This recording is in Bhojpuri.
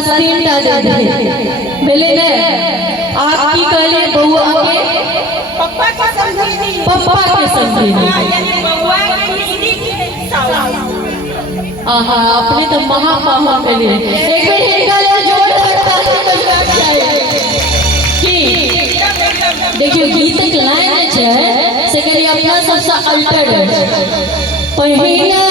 पास 3टा दे भेले ने आप की कहले बउआ के पप्पा के समझेनी यानी बउआ के दीदी के सास। आहा अपने तो महापावन के लिए एक बेर हिनका ले जोरदार ताली बजबाक चाही की देखियो गीत के लाइन छै से करी अपना सबसे अल्टर है पहिना